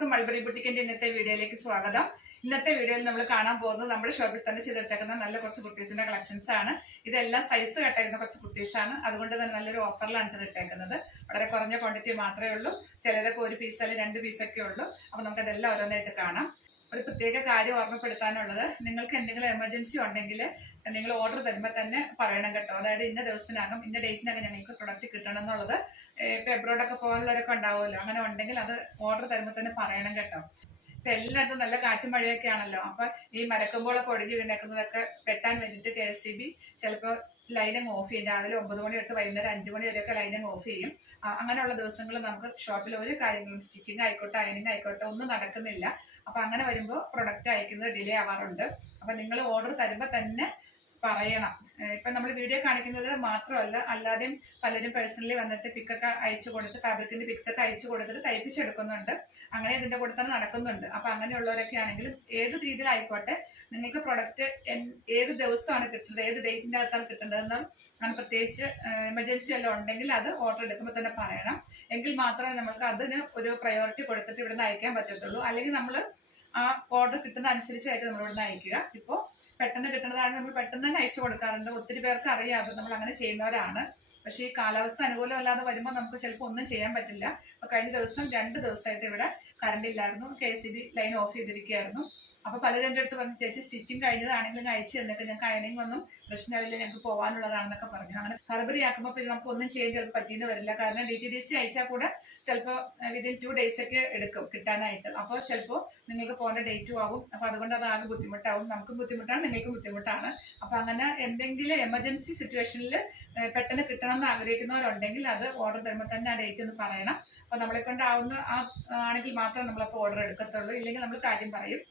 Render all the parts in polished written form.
എല്ലാവർക്കും മൾബറി ബുട്ടിക്കിന്റെ ഇന്നത്തെ വീഡിയോയിലേക്ക് സ്വാഗതം. ഇന്നത്തെ വീഡിയോയിൽ നമ്മൾ കാണാൻ പോകുന്നത് നമ്മുടെ ഷോപ്പിൽ തന്നെ ചെയ്തെടുത്തേക്കുന്ന നല്ല കുറച്ച് കുർത്തീസിന്റെ കളക്ഷൻസ് ആണ്. ഇതെല്ലാം സൈസ് കട്ടായിരുന്ന കുറച്ച് കുർത്തീസ് ആണ്. അതുകൊണ്ട് തന്നെ നല്ലൊരു ഓഫറിലാണ് ഇത് ഇട്ടേക്കുന്നത്. വളരെ കുറഞ്ഞ ക്വാണ്ടിറ്റി മാത്രമേ ഉള്ളൂ. ചിലതൊക്കെ ഒരു പീസ് അല്ലെങ്കിൽ 2 പീസൊക്കെ ഉള്ളൂ. അപ്പൊ നമുക്ക് അതെല്ലാം ഓരോന്നായിട്ട് കാണാം. ഒരു പ്രത്യേക കാര്യം ഓർമ്മപ്പെടുത്താനുള്ളത്, നിങ്ങൾക്ക് എന്തെങ്കിലും എമർജൻസി ഉണ്ടെങ്കിൽ നിങ്ങൾ ഓർഡർ തരുമ്പോൾ തന്നെ പറയണം കേട്ടോ. അതായത് ഇന്ന ദിവസത്തിനകം ഇന്ന ഡേറ്റിനകം ഞങ്ങൾക്ക് പ്രൊഡക്റ്റ് കിട്ടണം എന്നുള്ളത്. ഇപ്പൊ എബ്രോഡൊക്കെ പോലുള്ളവരൊക്കെ ഉണ്ടാവുമല്ലോ, അങ്ങനെ ഉണ്ടെങ്കിൽ അത് ഓർഡർ തരുമ്പോൾ തന്നെ പറയണം കേട്ടോ. ഇപ്പൊ എല്ലായിടത്തും നല്ല കാറ്റും മഴയൊക്കെ ആണല്ലോ. അപ്പൊ ഈ മരക്കൊമ്പുകളൊക്കെ ഒടിഞ്ഞു വീണേക്കുന്നതൊക്കെ വെട്ടാൻ വേണ്ടിയിട്ട് KSEB ചിലപ്പോൾ ലൈനിങ് ഓഫ് ചെയ്യും. രാവിലെ 9 മണി തൊട്ട് വൈകുന്നേരം 5 മണി വരെയൊക്കെ ലൈനിങ് ഓഫ് ചെയ്യും. അങ്ങനെയുള്ള ദിവസങ്ങളിൽ നമുക്ക് ഷോപ്പിൽ ഒരു കാര്യങ്ങളും സ്റ്റിച്ചിങ് ആയിക്കോട്ടെ അയണിങ് ആയിക്കോട്ടെ ഒന്നും നടക്കുന്നില്ല. അപ്പൊ അങ്ങനെ വരുമ്പോൾ പ്രൊഡക്റ്റ് അയക്കുന്നത് ഡിലേ ആവാറുണ്ട്. അപ്പൊ നിങ്ങൾ ഓർഡർ തരുമ്പോൾ തന്നെ പറയണം. ഇപ്പൊ നമ്മൾ വീഡിയോ കാണിക്കുന്നത് മാത്രമല്ല, അല്ലാതെയും പലരും പേഴ്സണലി വന്നിട്ട് പിക്കൊക്കെ അയച്ചു കൊടുത്ത് ഫാബ്രിക്കിന്റെ പിക്സ് ഒക്കെ അയച്ചു കൊടുത്തിട്ട് തയ്പ്പിച്ചെടുക്കുന്നുണ്ട്. അങ്ങനെ ഇതിന്റെ കൂടെ തന്നെ നടക്കുന്നുണ്ട്. അപ്പൊ അങ്ങനെയുള്ളവരൊക്കെ ആണെങ്കിലും ഏത് രീതിയിലായിക്കോട്ടെ നിങ്ങൾക്ക് പ്രൊഡക്റ്റ് ഏത് ദിവസമാണ് കിട്ടുന്നത്, ഏത് ഡേറ്റിന്റെ അകത്താണ് കിട്ടേണ്ടതെന്നാൽ അങ്ങനെ പ്രത്യേകിച്ച് എമർജൻസി എല്ലാം ഉണ്ടെങ്കിൽ അത് ഓർഡർ എടുക്കുമ്പോൾ തന്നെ പറയണം. എങ്കിൽ മാത്രമേ നമുക്ക് അതിന് ഒരു പ്രയോറിറ്റി കൊടുത്തിട്ട് ഇവിടുന്ന് അയക്കാൻ പറ്റത്തുള്ളൂ. അല്ലെങ്കിൽ നമ്മൾ ആ ഓർഡർ കിട്ടുന്ന അനുസരിച്ചായിരിക്കും നമ്മൾ ഇവിടുന്ന് അയക്കുക. ഇപ്പോൾ പെട്ടെന്ന് കിട്ടുന്നതാണ് നമ്മൾ പെട്ടെന്ന് തന്നെ അയച്ചു കൊടുക്കാറുണ്ട്. ഒത്തിരി പേർക്ക് അറിയാതെ നമ്മൾ അങ്ങനെ ചെയ്യുന്നവരാണ്. പക്ഷേ ഈ കാലാവസ്ഥ അനുകൂലമല്ലാതെ വരുമ്പോൾ നമുക്ക് ചിലപ്പോൾ ഒന്നും ചെയ്യാൻ പറ്റില്ല. അപ്പൊ കഴിഞ്ഞ ദിവസം 2 ദിവസമായിട്ട് ഇവിടെ കറണ്ട് ഇല്ലായിരുന്നു. KSEB ലൈൻ ഓഫ് ചെയ്തിരിക്കുകയായിരുന്നു. അപ്പൊ പലരും എൻ്റെ അടുത്ത് പറഞ്ഞു, ചേച്ചി സ്റ്റിച്ചിങ് കഴിഞ്ഞതാണെങ്കിലും അയച്ചു തന്നേക്ക്, ഞങ്ങൾക്ക് അയണിങ് ഒന്നും പ്രശ്നമില്ല, ഞങ്ങൾക്ക് പോകാനുള്ളതാണെന്നൊക്കെ പറഞ്ഞു. അങ്ങനെ ഹർബറി ആക്കുമ്പോൾ പിന്നെ നമുക്ക് ഒന്നും ചെയ്യാൻ ചിലപ്പോൾ പറ്റിയെന്ന് വരില്ല. കാരണം DTDC അയച്ചാൽ കൂടെ ചിലപ്പോൾ വിതിൻ 2 days ഒക്കെ എടുക്കും കിട്ടാനായിട്ട്. അപ്പോൾ ചിലപ്പോൾ നിങ്ങൾക്ക് പോകേണ്ട ഡേറ്റും ആവും. അപ്പൊ അതുകൊണ്ട് അത് ആകെ ബുദ്ധിമുട്ടാവും. നമുക്കും ബുദ്ധിമുട്ടാണ്, നിങ്ങൾക്കും ബുദ്ധിമുട്ടാണ്. അപ്പൊ അങ്ങനെ എന്തെങ്കിലും എമർജൻസി സിറ്റുവേഷനിൽ പെട്ടെന്ന് കിട്ടണം എന്ന് ആഗ്രഹിക്കുന്നവരുണ്ടെങ്കിൽ അത് ഓർഡർ തരുമ്പോൾ തന്നെ ആ ഡേറ്റ് ഒന്ന് പറയണം. അപ്പൊ നമ്മളെ കൊണ്ടാവുന്ന ആണെങ്കിൽ മാത്രമേ നമ്മളപ്പോൾ ഓർഡർ എടുക്കത്തുള്ളൂ. ഇല്ലെങ്കിൽ നമ്മൾ കാര്യം പറയും.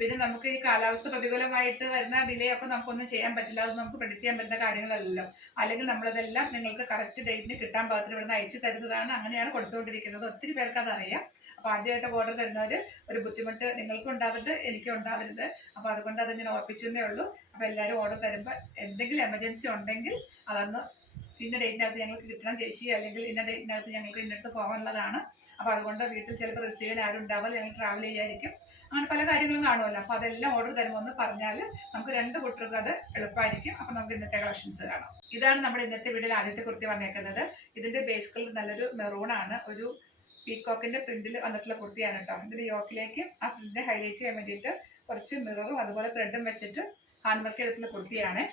പിന്നെ നമുക്ക് ഈ കാലാവസ്ഥ പ്രതികൂലമായിട്ട് വരുന്ന ഡിലേ ഒക്കെ നമുക്കൊന്നും ചെയ്യാൻ പറ്റില്ല. അത് നമുക്ക് പ്രെഡിക്റ്റ് ചെയ്യാൻ പറ്റുന്ന കാര്യങ്ങളല്ലല്ലോ. അല്ലെങ്കിൽ നമ്മളതെല്ലാം നിങ്ങൾക്ക് കറക്റ്റ് ഡേറ്റിന് കിട്ടാൻ പാകത്തിന് ഇവിടുന്ന് അയച്ചു തരുന്നതാണ്. അങ്ങനെയാണ് കൊടുത്തുകൊണ്ടിരിക്കുന്നത്. ഒത്തിരി പേർക്ക് അതറിയാം. അപ്പൊ ആദ്യമായിട്ട് ഓർഡർ തരുന്നവര് ഒരു ബുദ്ധിമുട്ട് നിങ്ങൾക്കും ഉണ്ടാവരുത്, എനിക്കും ഉണ്ടാവരുത്. അപ്പൊ അതുകൊണ്ട് അത് ഞാൻ ഓർപ്പിച്ചതേ ഉള്ളൂ. അപ്പൊ എല്ലാവരും ഓർഡർ തരുമ്പോൾ എന്തെങ്കിലും എമർജൻസി ഉണ്ടെങ്കിൽ അതൊന്ന് ഇന്ന ഡേറ്റിനകത്ത് ഞങ്ങൾക്ക് കിട്ടണം ചേച്ചി, അല്ലെങ്കിൽ ഇന്ന ഡേറ്റിനകത്ത് ഞങ്ങൾക്ക് ഇന്നടുത്ത് പോകാനുള്ളതാണ്. അപ്പൊ അതുകൊണ്ട് വീട്ടിൽ ചിലപ്പോൾ റിസീവിന് ആരും ഉണ്ടാവില്ല, ഞങ്ങൾ ട്രാവൽ ചെയ്യായിരിക്കും, അങ്ങനെ പല കാര്യങ്ങളും കാണുമല്ലോ. അപ്പൊ അതെല്ലാം ഓർഡർ തരുമ്പോൾ ഒന്ന് പറഞ്ഞാൽ നമുക്ക് 2 കൂട്ടർക്ക് അത് എളുപ്പമായിരിക്കും. അപ്പൊ നമുക്ക് ഇന്നത്തെ കളക്ഷൻസ് കാണാം. ഇതാണ് നമ്മുടെ ഇന്നത്തെ വീഡിയോയിൽ ആദ്യത്തെ കുർത്തി വന്നേക്കുന്നത്. ഇതിന്റെ ബേസ് കളർ നല്ലൊരു മെറൂൺ ആണ്. ഒരു പീകോക്കിന്റെ പ്രിന്റിൽ വന്നിട്ടുള്ള കുർത്തിയാണ് കേട്ടോ. ഇതിന്റെ യോക്കിലേക്ക് ആ പ്രിന്റ് ഹൈലൈറ്റ് ചെയ്യാൻ വേണ്ടിയിട്ട് കുറച്ച് മിററും അതുപോലെ ത്രെഡും വെച്ചിട്ട് ഹാൻഡ് വർക്ക് ചെയ്തിട്ടുള്ള കുർത്തിയാണ്.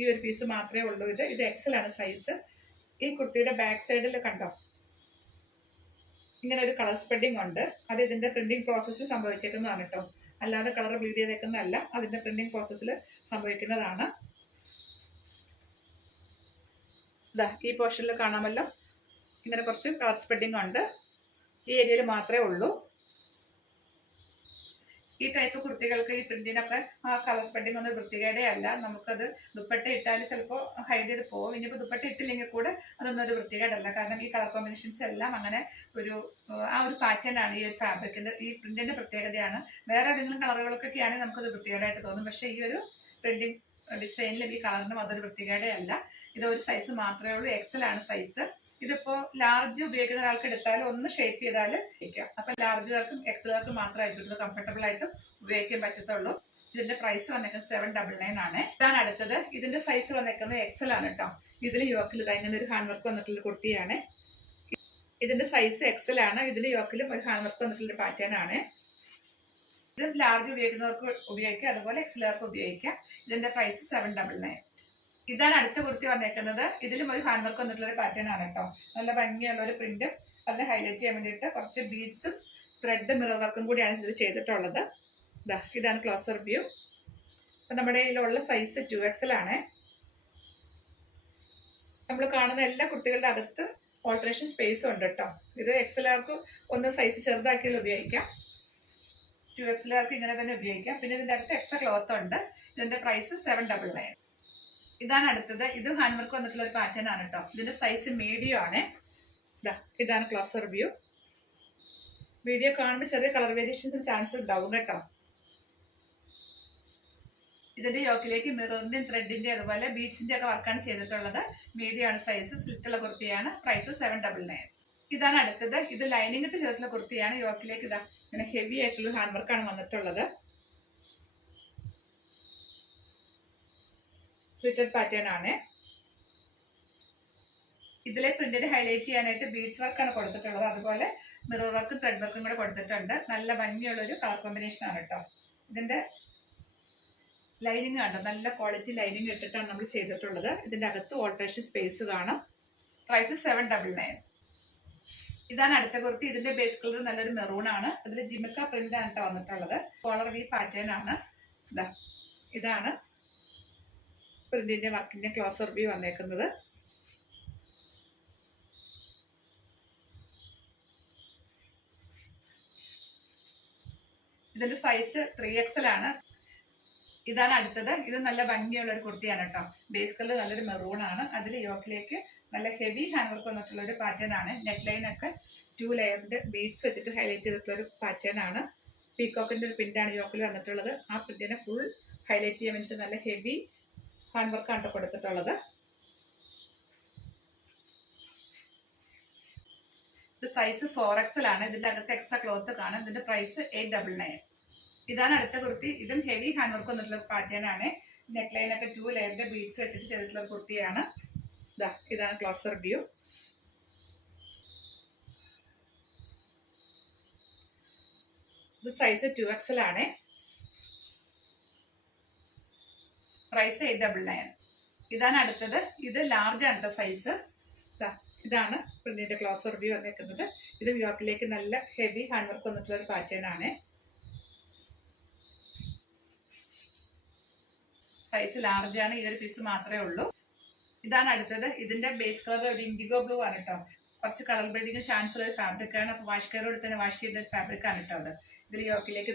ഈ ഒരു പീസ് മാത്രമേ ഉള്ളൂ. ഇത് XL ആണ് സൈസ്. ഈ കുർത്തിയുടെ ബാക്ക് സൈഡിൽ കണ്ടോ ഇങ്ങനെ ഒരു കളർ സ്പ്രെഡിങ് ഉണ്ട്. അത് ഇതിന്റെ പ്രിന്റിംഗ് പ്രോസസ്സിൽ സംഭവിച്ചേക്കുന്നതാണ് കേട്ടോ. അല്ലാതെ കളർ ബ്ലീഡ് ചെയ്തേക്കുന്നതല്ല, അതിന്റെ പ്രിന്റിംഗ് പ്രോസസ്സിൽ സംഭവിക്കുന്നതാണ്. ഈ പോർഷനിൽ കാണാമല്ലോ, ഇങ്ങനെ കുറച്ച് കളർ സ്പ്രെഡിങ് ഉണ്ട്. ഈ ഏരിയയിൽ മാത്രമേ ഉള്ളൂ. ഈ ടൈപ്പ് കുർത്തികൾക്ക് ഈ പ്രിന്റിനൊക്കെ ആ കളർ സ്പ്രെഡിങ് ഒന്നും വൃത്തികേടേ അല്ല. നമുക്കത് ദുപ്പട്ട ഇട്ടാൽ ചിലപ്പോൾ ഹൈഡ് ചെയ്ത് പോകും. ഇനിയിപ്പോൾ ദുപ്പട്ട ഇട്ടില്ലെങ്കിൽ കൂടെ അതൊന്നും ഒരു വൃത്തികേടല്ല. കാരണം ഈ കളർ കോമ്പിനേഷൻസ് എല്ലാം അങ്ങനെ ഒരു പാറ്റേൺ ആണ് ഈ ഒരു ഫാബ്രിക്കിന്റെ, ഈ പ്രിന്റിന്റെ പ്രത്യേകതയാണ്. വേറെ ഏതെങ്കിലും കളറുകൾക്കൊക്കെ ആണെങ്കിൽ നമുക്കത് വൃത്തികേടായിട്ട് തോന്നും. പക്ഷേ ഈ ഒരു പ്രിന്റിങ് ഡിസൈനിലും ഈ കളറിനും അതൊരു വൃത്തികേടേ അല്ല. ഇതൊരു സൈസ് മാത്രമേ ഉള്ളൂ. XL ആണ് സൈസ്. ഇതിപ്പോ ലാർജ് ഉപയോഗിക്കുന്ന ഒരാൾക്ക് എടുത്താലും ഒന്ന് ഷേപ്പ് ചെയ്താൽ ഇരിക്കാം. അപ്പൊ ലാർജുകാർക്കും XLകാർക്കും മാത്രമായിരിക്കും ഇത് കംഫർട്ടബിൾ ആയിട്ട് ഉപയോഗിക്കാൻ പറ്റത്തുള്ളൂ. ഇതിന്റെ പ്രൈസ് വന്നേക്കുന്നത് 799 ആണ്. ഇതാണ് അടുത്തത്. ഇതിന്റെ സൈസ് വന്നേക്കുന്നത് XL ആണ് കേട്ടോ. ഇതിന് യോക്കിൽ ഇങ്ങനെ ഒരു ഹാൻഡ് വർക്ക് വന്നിട്ടുള്ള കുർത്തിയാണ്. ഇതിന്റെ സൈസ് XL ആണ്. ഇതിന്റെ യോക്കിലും ഒരു ഹാൻഡ് വർക്ക് വന്നിട്ടുള്ള പാറ്റേൺ ആണ്. ഇത് ലാർജ് ഉപയോഗിക്കുന്നവർക്ക് ഉപയോഗിക്കാം, അതുപോലെ XLകാർക്ക് ഉപയോഗിക്കാം. ഇതിന്റെ പ്രൈസ് 799. ഇതാണ് അടുത്ത കുർത്തി വന്നേക്കുന്നത്. ഇതിലും ഒരു ഹാൻഡ് വർക്ക് വന്നിട്ടുള്ള ഒരു പാറ്റേൺ ആണ് കേട്ടോ. നല്ല ഭംഗിയുള്ള ഒരു പ്രിന്റും അതിനെ ഹൈലൈറ്റ് ചെയ്യാൻ വേണ്ടിയിട്ട് കുറച്ച് ബീഡ്സും ത്രെഡ് മിറർ വർക്കും കൂടിയാണ് ഇത് ചെയ്തിട്ടുള്ളത്. ഇതാണ് ക്ലോസർ വ്യൂ. അപ്പൊ നമ്മുടെ കയ്യിലുള്ള സൈസ് 2XL ആണ്. നമ്മൾ കാണുന്ന എല്ലാ കുർത്തികളുടെ അകത്ത് ഓൾട്ടറേഷൻ സ്പേസും ഉണ്ട് കേട്ടോ. ഇത് XLകാർക്ക് ഒന്ന് സൈസ് ചെറുതാക്കിയാൽ ഉപയോഗിക്കാം, 2XLകാർക്ക് ഇങ്ങനെ തന്നെ ഉപയോഗിക്കാം. പിന്നെ ഇതിന്റെ അകത്ത് എക്സ്ട്രാ ക്ലോത്ത് ഉണ്ട്. ഇതിന്റെ പ്രൈസ് 799. ഇതാണ് അടുത്തത്. ഇത് ഹാൻഡ് വർക്ക് വന്നിട്ടുള്ള ഒരു പാറ്റേൺ ആണ് കേട്ടോ. ഇതിന്റെ സൈസ് മീഡിയം ആണ്. ഇതാണ് ക്ലോസർ വ്യൂ. വീഡിയോ കാണുമ്പോൾ ചെറിയ കളർ വേരിയേഷൻസിന് ചാൻസ് ഉണ്ടാവും കേട്ടോ. ഇതിന്റെ യോക്കിലേക്ക് മിററിന്റെയും ത്രെഡിന്റെ അതുപോലെ ബീഡ്സിന്റെ ഒക്കെ വർക്കാണ് ചെയ്തിട്ടുള്ളത്. മീഡിയം ആണ് സൈസ്. സ്ലിറ്റുള്ള കുർത്തിയാണ്. പ്രൈസ് 799. ഇതാണ് അടുത്തത്. ഇത് ലൈനിങ് ഇട്ട് ചെയ്തിട്ടുള്ള കുർത്തിയാണ്. യോക്കിലേക്ക് ഇതാ ഇങ്ങനെ ഹെവി ആയിട്ടുള്ള ഹാൻഡ് വർക്കാണ് വന്നിട്ടുള്ളത്. സ്ലിറ്റഡ് പാറ്റേൺ ആണ്. ഇതിലെ പ്രിന്റിന് ഹൈലൈറ്റ് ചെയ്യാനായിട്ട് ബീഡ്സ് വർക്കാണ് കൊടുത്തിട്ടുള്ളത്. അതുപോലെ മിറർ വർക്ക്, ത്രെഡ് വർക്കും കൂടെ കൊടുത്തിട്ടുണ്ട്. നല്ല ഭംഗിയുള്ള ഒരു കളർ കോമ്പിനേഷൻ ആണ് കേട്ടോ. ഇതിന്റെ ലൈനിങ് കണ്ടോ, നല്ല ക്വാളിറ്റി ലൈനിങ് ഇട്ടിട്ടാണ് നമ്മൾ ചെയ്തിട്ടുള്ളത്. ഇതിന്റെ അകത്ത് ഓൾട്ടറേഷൻ സ്പേസ് കാണാം. പ്രൈസ് 799. ഇതാണ് അടുത്ത കുർത്തി. ഇതിന്റെ ബേസ് കളർ നല്ലൊരു മെറൂൺ ആണ്. അതിൽ ജിമിക്ക പ്രിന്റ് ആണ് കേട്ടോ വന്നിട്ടുള്ളത്. കോളർ വി പാറ്റേൺ ആണ്. ഇതാണ് പ്രിന്റിന്റെ വർക്കിന്റെ ക്ലോസർ വ്യൂ വന്നേക്കുന്നത്. ഇതിന്റെ സൈസ് 3XL ആണ്. ഇതാണ് അടുത്തത്. ഇത് നല്ല ഭംഗിയുള്ള ഒരു കുർത്തിയാണ് കേട്ടോ. ബേസ് കളർ നല്ലൊരു മെറൂൺ ആണ്. അതിൽ യോക്കിലേക്ക് നല്ല ഹെവി ഹാൻഡ് വർക്ക് വന്നിട്ടുള്ള ഒരു പാറ്റേൺ ആണ്. നെക്ക് ലൈൻ ഒക്കെ 2 ലെയറിന്റെ ബീഡ്സ് വെച്ചിട്ട് ഹൈലൈറ്റ് ചെയ്തിട്ടുള്ള ഒരു പാറ്റേൺ ആണ്. പീകോക്കിന്റെ ഒരു പ്രിന്റാണ് യോക്കിൽ വന്നിട്ടുള്ളത്. ആ പ്രിന്റിനെ ഫുൾ ഹൈലൈറ്റ് ചെയ്യാൻ വേണ്ടിയിട്ട് നല്ല ഹെവി ഹാൻഡ് വർക്കാണ് കൊടുത്തിട്ടുള്ളത്. ഇത് സൈസ് 4XL ആണ്. ഇതിന്റെ അകത്ത് എക്സ്ട്രാ ക്ലോത്ത് കാണും. ഇതിന്റെ പ്രൈസ് 899. ഇതാണ് അടുത്ത കുർത്തി. ഇതും ഹെവി ഹാൻഡ് വർക്ക് വന്നിട്ടുള്ള പാറ്റേൺ ആണ്. നെക്ക് ലൈൻ ഒക്കെ 2 ലെയറിന്റെ ബീഡ്സ് വെച്ചിട്ട് ചെയ്തിട്ടുള്ള കുർത്തിയാണ്. ഇതാണ് ക്ലോസർ വ്യൂ. ഇത് സൈസ് 2XL ആണ്. പ്രൈസ് 899. ഇതാണ് അടുത്തത്. ഇത് ലാർജ് ആണ് സൈസ്. ഇതാണ് പ്രിന്റിന്റെ ക്ലോസർ വ്യൂ വന്നേക്കുന്നത്. ഇത് യോക്കിലേക്ക് നല്ല ഹെവി ഹാൻഡ് വർക്ക് വന്നിട്ടുള്ള ഒരു പാറ്റേൺ ആണ്. സൈസ് ലാർജ് ആണ്. ഈ ഒരു പീസ് മാത്രമേ ഉള്ളൂ. ഇതാണ് അടുത്തത്. ഇതിന്റെ ബേസ് കളർ ഒരു ഇൻഡിഗോ ബ്ലൂ ആണ് കേട്ടോ. കുറച്ച് കളർ ബ്ലീഡിങ് ചാൻസ് ഉള്ള ഒരു ഫാബ്രിക് ആണ്. അപ്പൊ വാഷ് കെയറോട് തന്നെ വാഷ് ചെയ്ത ഒരു ഫാബ്രിക് ആണ് കേട്ടോ അത്. ഇതിൽ യോക്കിലേക്ക്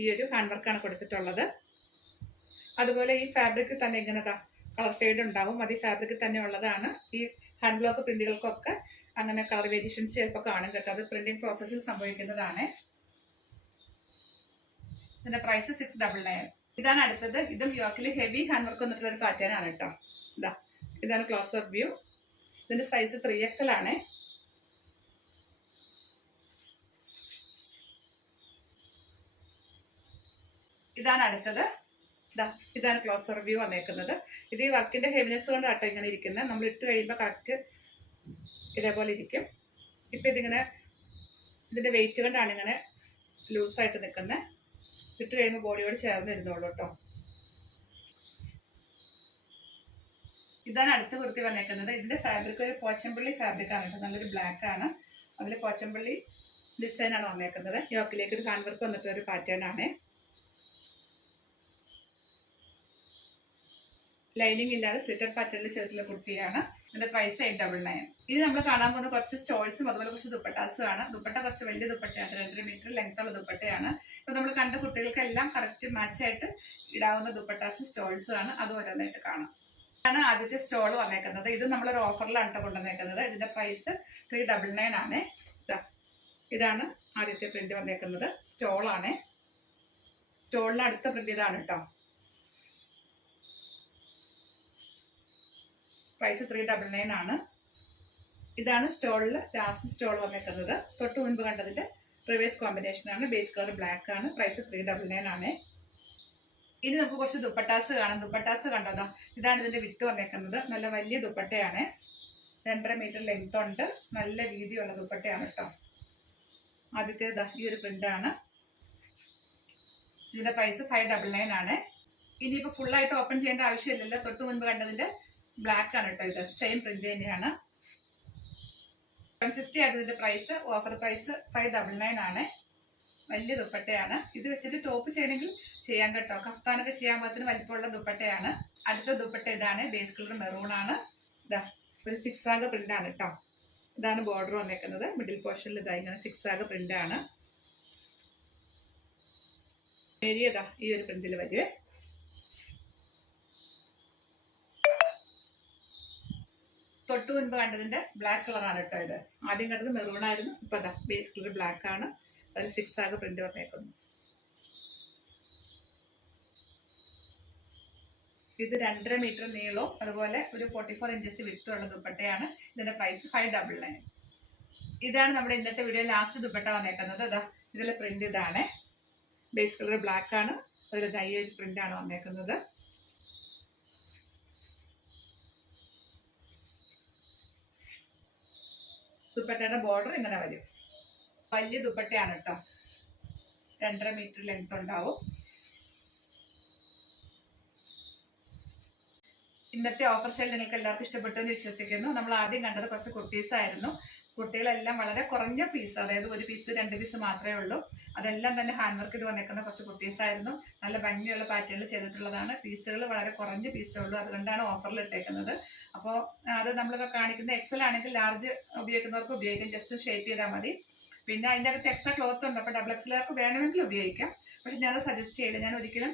ഈ ഒരു ഹാൻഡ് വർക്കാണ് കൊടുത്തിട്ടുള്ളത്. അതുപോലെ ഈ ഫാബ്രിക് തന്നെ ഇങ്ങനെ കളർ ഫെയ്ഡ് ഉണ്ടാവും. അത് ഈ ഫാബ്രിക് തന്നെ ഉള്ളതാണ്. ഈ ഹാൻഡ് ബ്ലോക്ക് പ്രിന്റുകൾക്കൊക്കെ അങ്ങനെ കളർ വേരിയേഷൻസ് ചിലപ്പോൾ കാണും കേട്ടോ. അത് പ്രിന്റിംഗ് പ്രോസസ്സിൽ സംഭവിക്കുന്നതാണ്. ഇതിന്റെ പ്രൈസ് 699. ഇതാണ് അടുത്തത്. ഇതും യോക്കിൽ ഹെവി ഹാൻഡ് വർക്ക് വന്നിട്ടുള്ള ഒരു പാറ്റേൺ ആണ് കേട്ടോ. ഇതാണ് ക്ലോസർ വ്യൂ. ഇതിന്റെ സൈസ് 3XL ആണ്. ഇതാണ് അടുത്തത്. ഇതാണ് ക്ലോസർ വ്യൂ വന്നേക്കുന്നത്. ഇത് ഈ വർക്കിന്റെ ഹെവിനെസ് കൊണ്ട് കേട്ടോ ഇങ്ങനെ ഇരിക്കുന്നത്. നമ്മൾ ഇട്ട് കഴിയുമ്പോൾ കറക്റ്റ് ഇതേപോലെ ഇരിക്കും. ഇപ്പൊ ഇതിന്റെ വെയിറ്റ് കൊണ്ടാണ് ഇങ്ങനെ ലൂസായിട്ട് നിൽക്കുന്നത്. ഇട്ട് കഴിയുമ്പോൾ ബോഡിയോട് ചേർന്ന് ഇരുന്നോളൂ കേട്ടോ. ഇതാണ് അടുത്ത കുർത്തി വന്നേക്കുന്നത്. ഇതിന്റെ ഫാബ്രിക് ഒരു പോച്ചമ്പള്ളി ഫാബ്രിക് ആണ് കേട്ടോ. നല്ലൊരു ബ്ലാക്ക് ആണ്. അതിൽ പോച്ചമ്പള്ളി ഡിസൈൻ ആണ് വന്നേക്കുന്നത്. യോക്കിലേക്ക് ഒരു ഹാൻഡ് വർക്ക് വന്നിട്ട് ഒരു പാറ്റേൺ ആണ്. ലൈനിങ് ഇല്ലാതെ സ്ലിറ്റഡ് പാറ്റേണിൽ ചെയ്തിട്ടുള്ള കുർത്തിയാണ്. ഇതിന്റെ പ്രൈസ് 899. ഇത് നമ്മൾ കാണാൻ പോകുന്ന കുറച്ച് സ്റ്റോൾസും അതുപോലെ കുറച്ച് ദുപ്പട്ടാസും ആണ്. ദുപ്പട്ട കുറച്ച് വലിയ ദുപ്പട്ടയാണ്. 2.5 മീറ്റർ ലെങ്ത് ഉള്ള ദുപ്പട്ടയാണ്. ഇപ്പൊ നമ്മൾ കണ്ട കുട്ടികൾക്കെല്ലാം കറക്റ്റ് മാച്ച് ആയിട്ട് ഇടാവുന്ന ദുപ്പട്ടാസും സ്റ്റോൾസും ആണ്. അത് ഓരോന്നായിട്ട് കാണാം. ഇതാണ് ആദ്യത്തെ സ്റ്റോൾ വന്നേക്കുന്നത്. ഇത് നമ്മളൊരു ഓഫറിലാണ് കൊണ്ടുവന്നേക്കുന്നത്. ഇതിന്റെ പ്രൈസ് 399 ആണ്. ഇതാണ് ആദ്യത്തെ പ്രിന്റ് വന്നേക്കുന്നത്. സ്റ്റോളാണ്. സ്റ്റോളിന് അടുത്ത പ്രിന്റ് ഇതാണ് കേട്ടോ. പ്രൈസ് 399 ആണ്. ഇതാണ് സ്റ്റോളിൽ ലാസ്റ്റ് സ്റ്റോൾ വന്നേക്കുന്നത്. തൊട്ട് മുൻപ് കണ്ടതിന്റെ റിവേഴ്സ് കോമ്പിനേഷൻ ആണ്. ബേസ് കളർ ബ്ലാക്ക് ആണ്. പ്രൈസ് 399 ആണ്. ഇനി നമുക്ക് കുറച്ച് ദുപ്പട്ടാസ് കാണാം. ദുപ്പട്ടാസ് കണ്ടതാ. ഇതാണ് ഇതിന്റെ വിട്ട് വന്നേക്കുന്നത്. നല്ല വലിയ ദുപ്പട്ടയാണ്. 2.5 മീറ്റർ ലെങ്ത് ഉണ്ട്. നല്ല വീതിയുള്ള ദുപ്പട്ടയാണ് കേട്ടോ. ആദ്യത്തേത് ഈ ഒരു പ്രിന്റ് ആണ്. ഇതിന്റെ പ്രൈസ് 599 ആണ്. ഇനിയിപ്പോ ഫുൾ ആയിട്ട് ഓപ്പൺ ചെയ്യേണ്ട ആവശ്യമില്ലല്ലോ. തൊട്ട് മുൻപ് കണ്ടതിന്റെ ബ്ലാക്ക് ആണ് കേട്ടോ. ഇത് സെയിം പ്രിന്റ് തന്നെയാണ്. 750 ആയിരുന്നു ഇതിന്റെ പ്രൈസ്. ഓഫർ പ്രൈസ് 599 ആണ്. വലിയ ദുപ്പട്ടയാണ്. ഇത് വെച്ചിട്ട് ടോപ്പ് ചെയ്യണമെങ്കിൽ ചെയ്യാൻ കേട്ടോ. കഫ്താനൊക്കെ ചെയ്യാൻ പാകത്തിന് വലിപ്പമുള്ള ദുപ്പട്ടയാണ്. അടുത്ത ദുപ്പട്ട ഇതാണ്. ബേസ് കളർ മെറൂൺ ആണ്. ഒരു 6 ആഗ് പ്രിന്റ് ആണ് കേട്ടോ. ഇതാണ് ബോർഡർ വന്നേക്കുന്നത്. മിഡിൽ പോർഷനിൽ ഇങ്ങനെ 6 ആഗ് പ്രിന്റ് ആണ്. ഏരിയതാ ഈ ഒരു പ്രിന്റിൽ വരുവേ. തൊട്ട് മുൻപ് കണ്ടതിന്റെ ബ്ലാക്ക് കളറാണ് കേട്ടോ. ഇത് ആദ്യം കണ്ടത് മെറൂൺ ആയിരുന്നു. ഇപ്പൊ ബേസ് കളർ ബ്ലാക്ക് ആണ്. അതിൽ 6 ആഗ് പ്രിന്റ് വന്നേക്കുന്നു. ഇത് 2.5 മീറ്റർ നീളവും അതുപോലെ ഒരു 44 ഇഞ്ചസ് വിട്ടുള്ള ദുപ്പട്ടയാണ്. ഇതിന്റെ പ്രൈസ് 599. ഇതാണ് നമ്മുടെ ഇന്നത്തെ വീഡിയോ ലാസ്റ്റ് ദുപ്പട്ട വന്നേക്കുന്നത്. ഇതാ ഇതിലെ പ്രിന്റ് ഇതാണ്. ബേസ് കളർ ബ്ലാക്ക് ആണ്, അതിൽ ഒരു പ്രിന്റ് ആണ് വന്നേക്കുന്നത്. ദുപ്പട്ടയുടെ ബോർഡർ ഇങ്ങനെ വരും. വലിയ ദുപ്പട്ടയാണ് കേട്ടോ, 2.5 മീറ്റർ ലെങ്ത് ഉണ്ടാവും. ഇന്നത്തെ ഓഫർ സെയിൽ നിങ്ങൾക്ക് എല്ലാവർക്കും ഇഷ്ടപ്പെട്ടു എന്ന് വിശ്വസിക്കുന്നു. നമ്മൾ ആദ്യം കണ്ടത് കുറച്ച് കുർത്തീസ് ആയിരുന്നു. കുർത്തികളെല്ലാം വളരെ കുറഞ്ഞ പീസ്, അതായത് 1 പീസ് 2 പീസ് മാത്രമേ ഉള്ളൂ. അതെല്ലാം തന്നെ ഹാൻഡ് വർക്ക് ചെയ്ത് വന്നേക്കുന്ന കുറച്ച് കുർത്തീസ് ആയിരുന്നു. നല്ല ഭംഗിയുള്ള പാറ്റേണിൽ ചെയ്തിട്ടുള്ളതാണ്. പീസുകൾ വളരെ കുറഞ്ഞ പീസേ ഉള്ളൂ, അതുകൊണ്ടാണ് ഓഫറിൽ ഇട്ടേക്കുന്നത്. അപ്പോൾ അത് നമ്മളൊക്കെ കാണിക്കുന്ന എക്സൽ ആണെങ്കിൽ ലാർജ് ഉപയോഗിക്കുന്നവർക്ക് ഉപയോഗിക്കാം, ജസ്റ്റ് ഷേപ്പ് ചെയ്താൽ മതി. പിന്നെ അതിൻ്റെ അകത്ത് എക്സ്ട്രാ ക്ലോത്ത് ഉണ്ട്, അപ്പോൾ ഡബിൾ എക്സലുകാർക്ക് വേണമെങ്കിൽ ഉപയോഗിക്കാം. പക്ഷെ ഞാനത് സജസ്റ്റ് ചെയ്യില്ല. ഞാൻ ഒരിക്കലും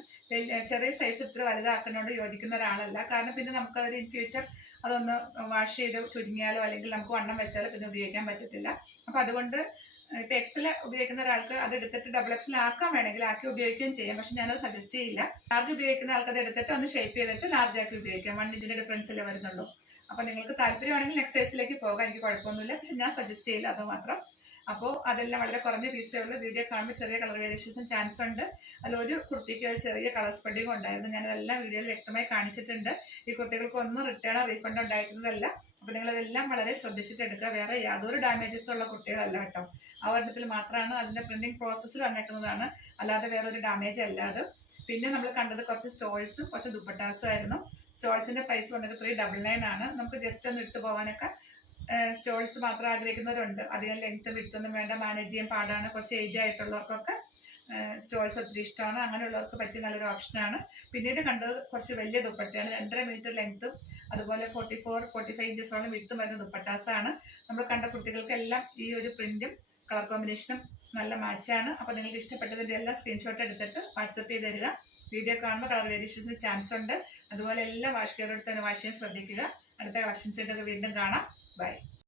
ചെറിയ സൈസ് എടുത്ത് വലുതാക്കുന്നതുകൊണ്ട് യോജിക്കുന്ന ഒരാളല്ല. കാരണം പിന്നെ നമുക്കതൊരു ഇൻ ഫ്യൂച്ചർ അതൊന്ന് വാഷ് ചെയ്ത് ചുരുങ്ങിയാലോ അല്ലെങ്കിൽ നമുക്ക് വണ്ണം വെച്ചാലോ പിന്നെ ഉപയോഗിക്കാൻ പറ്റത്തില്ല. അപ്പോൾ അതുകൊണ്ട് ഇപ്പം എക്സൽ ഉപയോഗിക്കുന്ന ഒരാൾക്ക് അത് എടുത്തിട്ട് ഡബിൾ എക്സൽ ആക്കാൻ വേണമെങ്കിൽ ആക്കി ഉപയോഗിക്കുകയും ചെയ്യാം. പക്ഷെ ഞാനത് സജസ്റ്റ് ചെയ്യില്ല. ലാർജ് ഉപയോഗിക്കുന്ന ആൾക്ക് അത് എടുത്തിട്ട് ഒന്ന് ഷേപ്പ് ചെയ്തിട്ട് ലാർജ് ആക്കി ഉപയോഗിക്കാം. 1 ഇഞ്ചിന്റെ ഡിഫറൻസിലേ വരുന്നുള്ളൂ. അപ്പോൾ നിങ്ങൾക്ക് താല്പര്യമാണെങ്കിൽ നെക്സ്റ്റ് സൈസിലേക്ക് പോകാം, എനിക്ക് കുഴപ്പമൊന്നുമില്ല. പക്ഷെ ഞാൻ സജസ്റ്റ് ചെയ്യില്ല, അത് മാത്രം. അപ്പോൾ അതെല്ലാം വളരെ കുറഞ്ഞ പീസേ ഉള്ളൂ. വീഡിയോ കാണുമ്പോൾ ചെറിയ കളർ വേരിയേഷൻസും ചാൻസ് ഉണ്ട്. അതിലൊരു കുർത്തിക്ക് ഒരു ചെറിയ കളർ സ്പ്രെഡിങ് ഉണ്ടായിരുന്നു. ഞാനതെല്ലാം വീഡിയോയിൽ വ്യക്തമായി കാണിച്ചിട്ടുണ്ട്. ഈ കുർത്തികൾക്ക് ഒന്നും റിട്ടേണോ റീഫണ്ടോ ഉണ്ടായിരിക്കുന്നതല്ല. അപ്പോൾ നിങ്ങളതെല്ലാം വളരെ ശ്രദ്ധിച്ചിട്ട് എടുക്കുക. വേറെ യാതൊരു ഡാമേജസും ഉള്ള കുർത്തികളല്ല കേട്ടോ. ആ ഒരെണ്ണത്തിൽ മാത്രമാണ് അതിൻ്റെ പ്രിന്റിംഗ് പ്രോസസ്സിൽ വന്നേക്കുന്നതാണ്, അല്ലാതെ വേറൊരു ഡാമേജ് അല്ലാതെ. പിന്നെ നമ്മൾ കണ്ടത് കുറച്ച് സ്റ്റോൾസും കുറച്ച് ദുപ്പട്ടാസും ആയിരുന്നു. സ്റ്റോൾസിന്റെ പ്രൈസ് വന്നിട്ട് 399 ആണ്. നമുക്ക് ജസ്റ്റ് ഒന്ന് ഇട്ട് പോകാനൊക്കെ സ്റ്റോൾസ് മാത്രം ആഗ്രഹിക്കുന്നവരുണ്ട്. അധികം ലെങ്ത്തും വിടുത്തൊന്നും വേണ്ട, മാനേജ് ചെയ്യാൻ പാടാണ്, കുറച്ച് ഏജ് ആയിട്ടുള്ളവർക്കൊക്കെ സ്റ്റോൾസ് ഒത്തിരി ഇഷ്ടമാണ്. അങ്ങനെയുള്ളവർക്ക് പറ്റിയ നല്ലൊരു ഓപ്ഷനാണ്. പിന്നീട് കണ്ടത് കുറച്ച് വലിയ ദുപ്പട്ടയാണ്, 2.5 മീറ്റർ ലെങ്ത്തും അതുപോലെ 44-45 ഇഞ്ചസോളം വിടുത്തും വരുന്ന ദുപ്പട്ടാസാണ്. നമ്മൾ കണ്ട കുട്ടികൾക്കെല്ലാം ഈ ഒരു പ്രിന്റും കളർ കോമ്പിനേഷനും നല്ല മാച്ചാണ്. അപ്പോൾ നിങ്ങൾക്ക് ഇഷ്ടപ്പെട്ടതിൻ്റെ എല്ലാം സ്ക്രീൻഷോട്ട് എടുത്തിട്ട് വാട്സപ്പ് ചെയ്ത് തരിക. വീഡിയോ കാണുമ്പോൾ കളർ വേരിയേഷൻസിന് ചാൻസ് ഉണ്ട്. അതുപോലെ എല്ലാം വാഷ് കെയർ എടുത്ത് തന്നെ വാഷ് ചെയ്യാൻ ശ്രദ്ധിക്കുക. അടുത്ത കളക്ഷൻസ് ആയിട്ടൊക്കെ വീണ്ടും കാണാം. ബൈ.